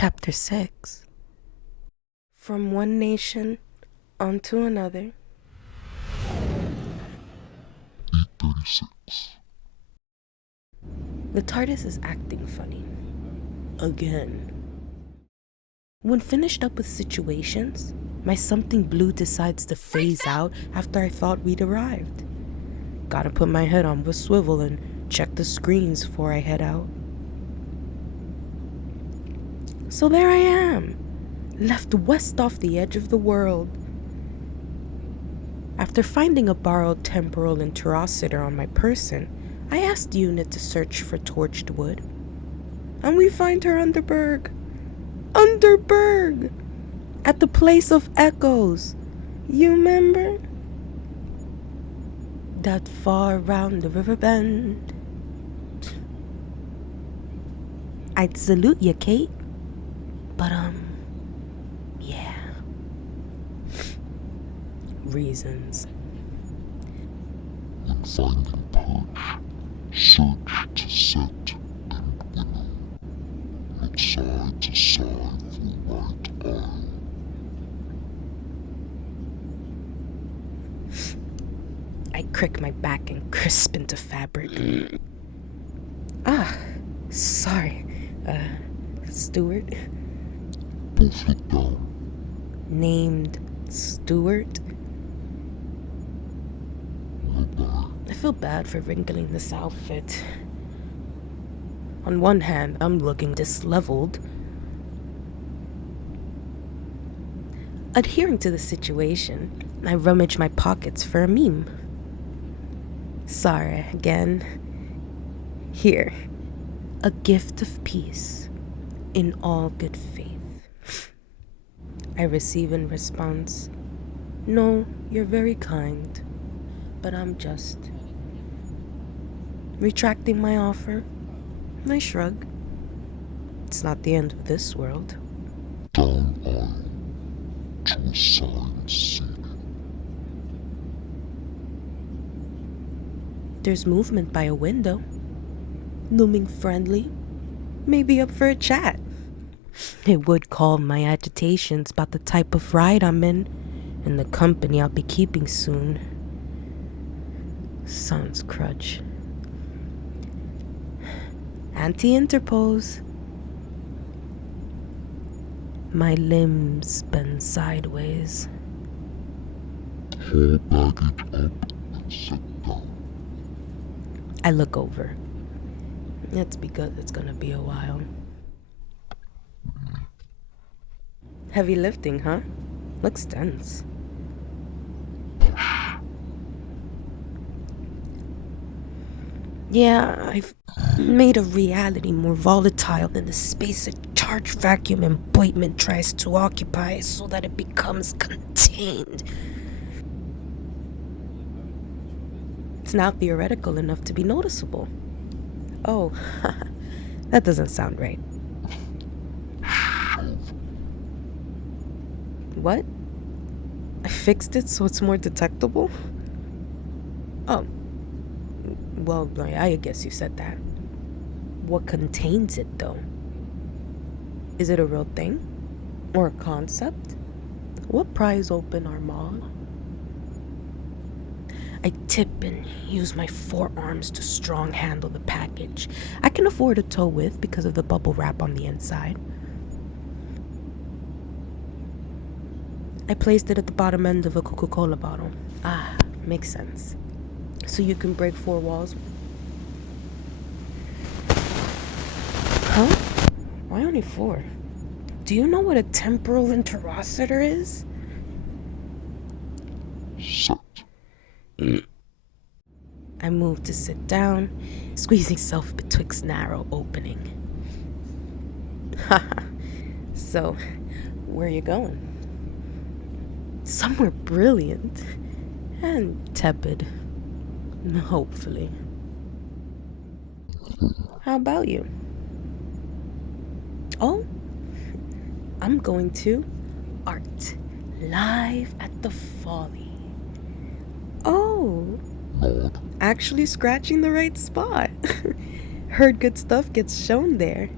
Chapter 6. From one nation onto another. E36. The TARDIS is acting funny. Again. When finished up with situations, my something blue decides to phase out after I thought we'd arrived. Gotta put my head on the swivel and check the screens before I head out. So there I am, left west off the edge of the world. After finding a borrowed temporal interocitor on my person, I asked Unit to search for torched wood. And we find her under Berg. At the place of echoes. You remember? That far round the river bend. I'd salute you, Kate. But, yeah. Reasons. When finding perch, search to set and winnow. Look side to side for right eye. I crick my back and crisp into fabric. Sorry. Stuart? Both look down. Named Stuart? No bad. I feel bad for wrinkling this outfit. On one hand, I'm looking disleveled. Adhering to the situation, I rummage my pockets for a meme. Sorry again. Here, a gift of peace in all good faith. I receive in response, no, you're very kind, but I'm just retracting my offer. I shrug. It's not the end of this world. Down aisle to assigned seating. There's movement by a window. Looming friendly. Maybe up for a chat. It would calm my agitations about the type of ride I'm in and the company I'll be keeping soon. Sans crutch. Anti-interpose. My limbs bend sideways. Haul baggage up and sit down. I look over. It's because it's gonna be a while. Heavy lifting, huh? Looks tense. Yeah, I've made a reality more volatile than the space a charged vacuum emboyment tries to occupy so that it becomes contained. It's now theoretical enough to be noticeable. Oh, that doesn't sound right. What? I fixed it so it's more detectable? Oh. Well, I guess you said that. What contains it, though? Is it a real thing? Or a concept? What pries open our maw? I tip and use my forearms to strong handle the package. I can afford a toe width because of the bubble wrap on the inside. I placed it at the bottom end of a Coca-Cola bottle. Ah, makes sense. So you can break 4 walls. Huh? Why only 4? Do you know what a temporal interocitor is? Set. I move to sit down, squeezing self betwixt narrow opening. Haha. So, where are you going? Somewhere brilliant. And tepid. Hopefully. How about you? Oh, I'm going to art live at the Folly. Oh, Nod. actually scratching the right spot. Heard good stuff gets shown there.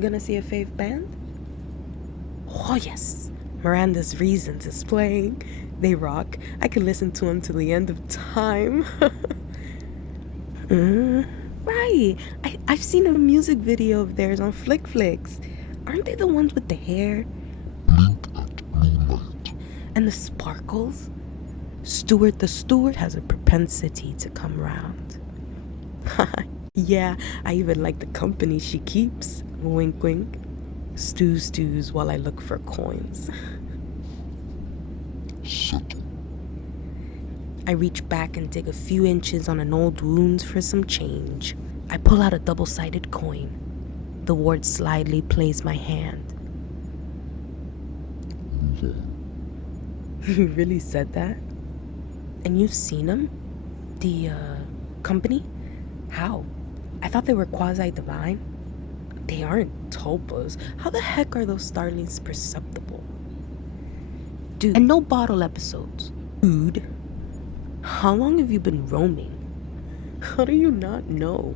Gonna see a fave band? Oh yes, Miranda's Reasons is playing. They rock. I can listen to them till the end of time. Right. I've seen a music video of theirs on FlickFlix. Aren't they the ones with the hair? Blink at blue light. And the sparkles? Stuart the Steward has a propensity to come round. Yeah, I even like the company she keeps. Wink wink. Stews while I look for coins. Settle. I reach back and dig a few inches on an old wound for some change. I pull out a double-sided coin. The ward slyly plays my hand. Move on. You really said that? And you've seen them? The, company? How? I thought they were quasi-divine. They aren't tulpas. How the heck are those starlings perceptible? Dude, and no bottle episodes. Dude, how long have you been roaming? How do you not know?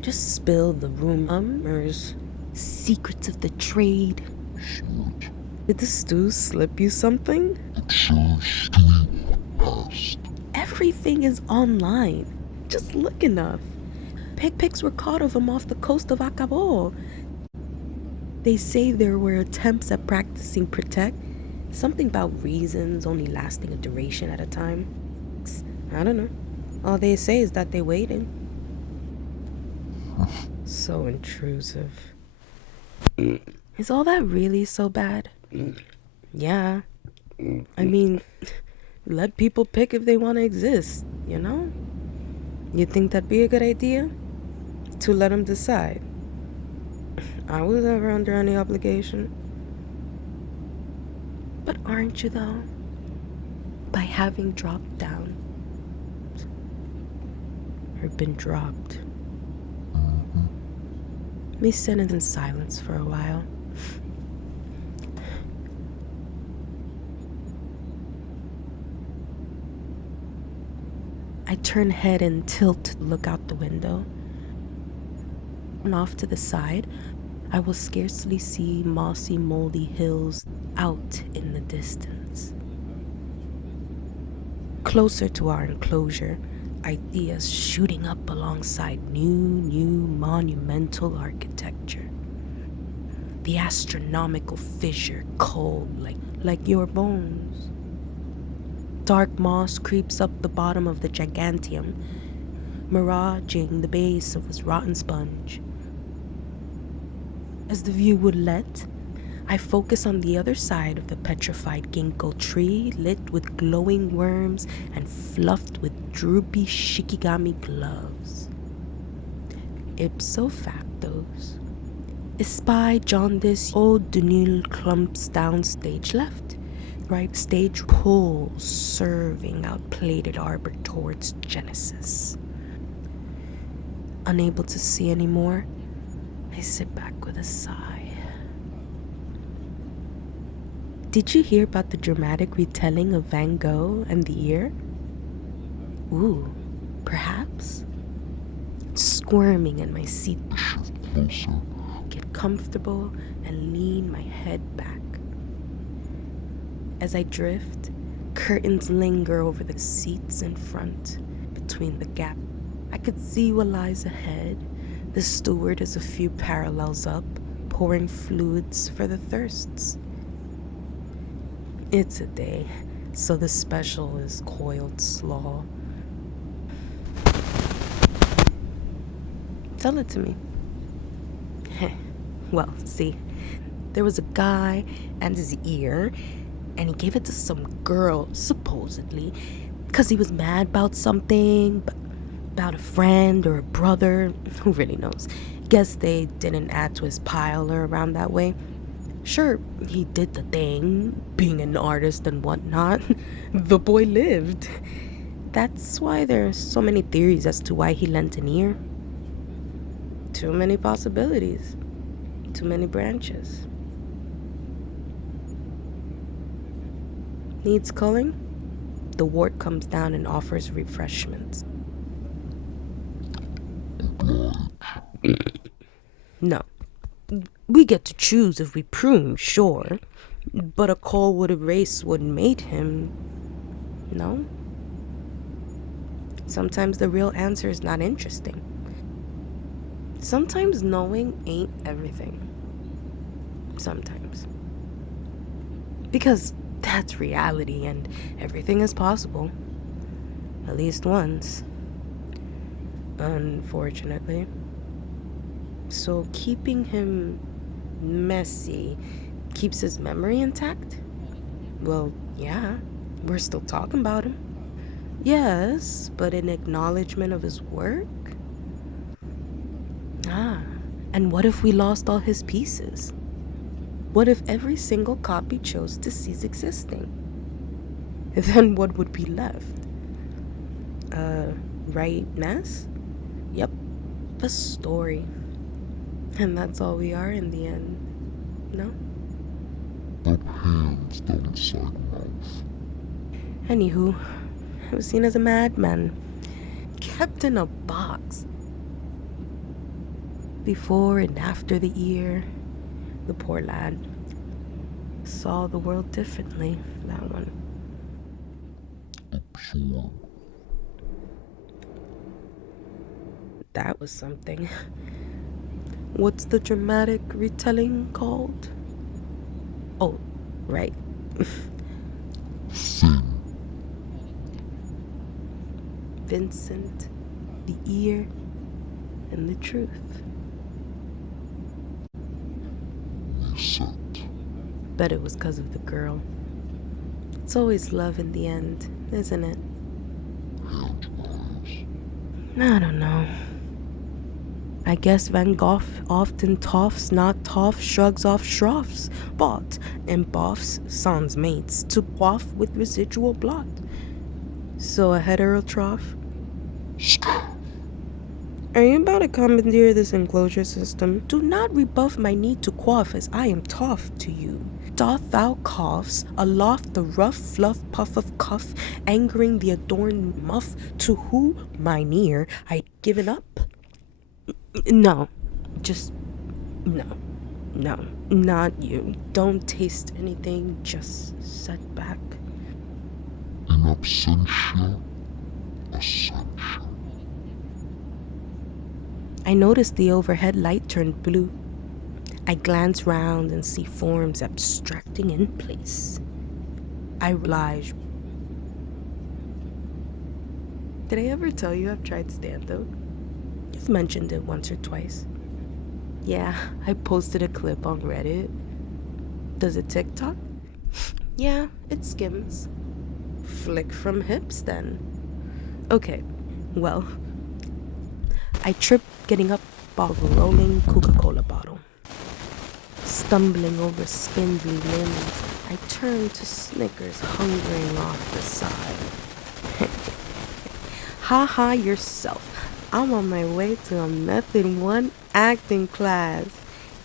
Just spill the rumors, secrets of the trade. Smut. Did the stew slip you something? Observe Stewie walk past. Everything is online. Just look enough. Pics were caught of him off the coast of Acapulco. They say there were attempts at practicing protect. Something about reasons only lasting a duration at a time. I don't know. All they say is that they waited. So intrusive. Is all that really so bad? Yeah. I mean, let people pick if they want to exist, you know? You think that'd be a good idea? To let them decide? I was never under any obligation. But aren't you though? By having dropped down. Or been dropped. Me sitting in silence for a while. I turn head and tilt to look out the window. And off to the side, I will scarcely see mossy, moldy hills out in the distance. Closer to our enclosure, ideas shooting up alongside new monumental architecture. The astronomical fissure cold like your bones. Dark moss creeps up the bottom of the gigantium, miraging the base of its rotten sponge. As the view would let, I focus on the other side of the petrified ginkgo tree, lit with glowing worms and fluffed with droopy shikigami gloves. Ipso factos, espy jaundice old Dunil clumps down stage left, right stage pulls serving out plated arbor towards Genesis. Unable to see anymore, I sit back with a sigh. Did you hear about the dramatic retelling of Van Gogh and the ear? Ooh, perhaps? Squirming in my seat, Shift closer. get comfortable and lean my head back. As I drift, curtains linger over the seats in front, between the gap. I could see what lies ahead. The steward is a few parallels up, pouring fluids for the thirsts. It's a day, so the special is coiled slaw. Tell it to me. Well, see, there was a guy and his ear, and he gave it to some girl, supposedly, because he was mad about something, but about a friend or a brother, who really knows. Guess they didn't add to his pile or around that way. Sure, he did the thing, being an artist and whatnot. The boy lived. That's why there are so many theories as to why he lent an ear. Too many possibilities. Too many branches. Needs culling? The ward comes down and offers refreshments. Oblige. No. We get to choose if we prune, sure, but a call would erase what made him, no? Sometimes the real answer is not interesting. Sometimes knowing ain't everything. Sometimes. Because that's reality and everything is possible. At least once. Unfortunately. So keeping him messy keeps his memory intact? Well, yeah, we're still talking about him. Yes, but in acknowledgement of his work? And what if we lost all his pieces? What if every single copy chose to cease existing? Then what would be left? Rightness? Yep, a story. And that's all we are in the end, no? Rub hands down side mouth. Anywho, I was seen as a madman, kept in a box. Before and after the ear, the poor lad saw the world differently, that one. Absorb. That was something. What's the dramatic retelling called? Oh, right. Thin. Vincent, the ear, and the truth. Reset. Bet it was 'cause of the girl. It's always love in the end, isn't it? Hand rise. I don't know. I guess Van Gogh often toffs, not toff, shrugs off schroffs, bought, and boffs sans mates to quaff with residual blot. So a heterotroph? Scaff. Are you about to commandeer this enclosure system? Do not rebuff my need to quaff, as I am toff to you. Doth thou coughs aloft the rough fluff puff of cuff, angering the adorned muff, to who, mine ear, I'd given up? No, just no, not you. Don't taste anything, just set back. In absentia, ascension. I noticed the overhead light turned blue. I glance round and see forms abstracting in place. I realize. Did I ever tell you I've tried stand-up? You've mentioned it once or twice. Yeah, I posted a clip on Reddit. Does it TikTok? Yeah, it skims. Flick from hips then. Okay, well, I tripped getting up off a rolling Coca-Cola bottle. Stumbling over spindly limbs, I turned to Snickers hungering off the side. Ha ha yourself. I'm on my way to a Method 1 acting class.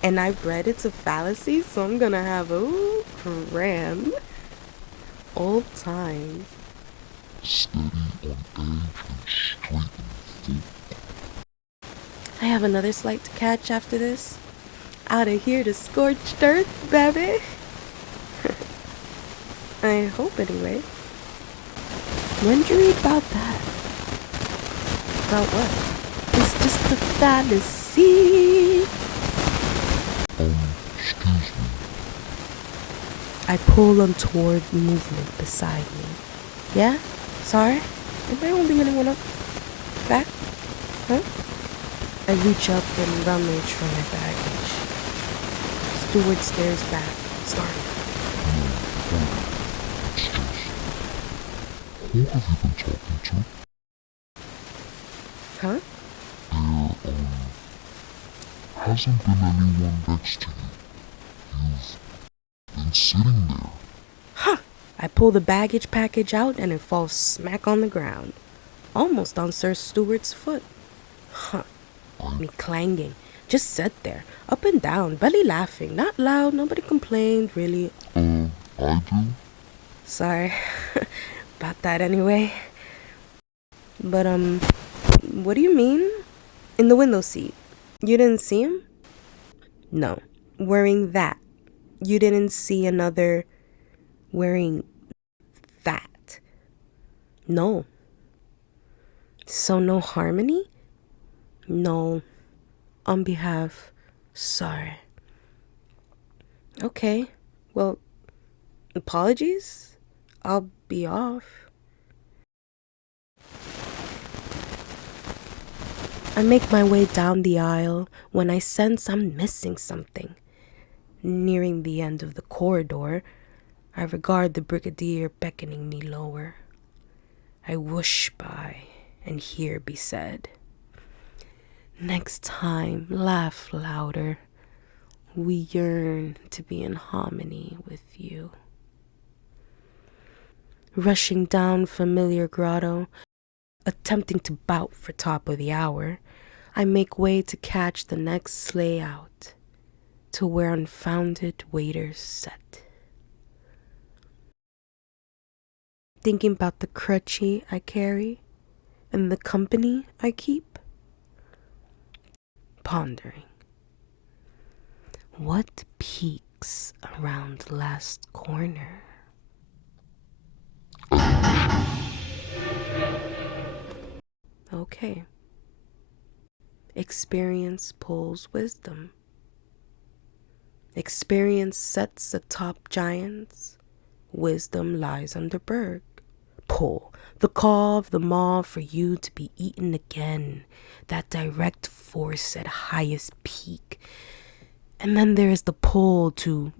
And I've read it's a fallacy, so I'm gonna have a grand old times. Steady on edge and straight and full. I have another flight to catch after this. Out of here to scorched earth, baby. I hope anyway. When did you read about that? About what? It's just a fallacy. Excuse me. I pull untoward movement beside me. Yeah? Sorry? Anybody won't bring anyone up? Back? Huh? I reach up and rummage for my baggage. Steward stares back, startled. No, hold it. It's just... Who have you been talking to? Huh? There, hasn't been anyone next to you. You've been sitting there. Huh! I pull the baggage package out and it falls smack on the ground. Almost on Sir Stewart's foot. Huh. Me clanging. Just sat there, up and down, belly laughing. Not loud, nobody complained, really. I do? Sorry. About that anyway. But, what do you mean? In the window seat. You didn't see him? No. wearing that. You didn't see another wearing that. No. So no harmony? No. On behalf, sorry. Okay. Well, apologies? I'll be off. I make my way down the aisle when I sense I'm missing something. Nearing the end of the corridor, I regard the brigadier beckoning me lower. I whoosh by and hear be said, "Next time, laugh louder. We yearn to be in harmony with you." Rushing down familiar grotto, attempting to bout for top of the hour, I make way to catch the next sleigh out, to where unfounded waiters set. Thinking about the crutchy I carry and the company I keep. Pondering. What peaks around last corner? Okay. Experience pulls wisdom. Experience sets atop giants. Wisdom lies under berg. Pull, the call of the maw for you to be eaten again. That direct force at highest peak. And then there is the pull to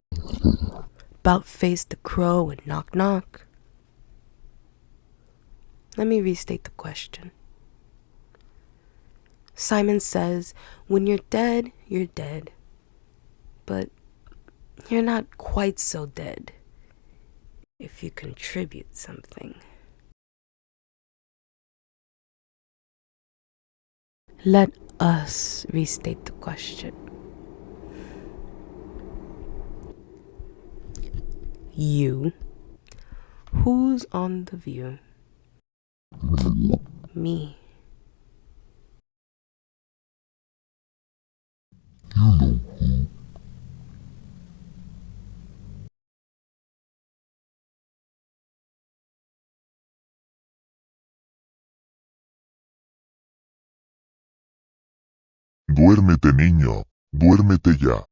bout face the crow and knock knock. Let me restate the question. Simon says, when you're dead, you're dead. But you're not quite so dead if you contribute something. Let us restate the question. You. Who's on the view? Me. You know who. Duérmete, niño, duérmete ya.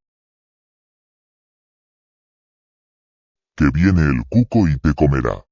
Que viene el cuco y te comerá.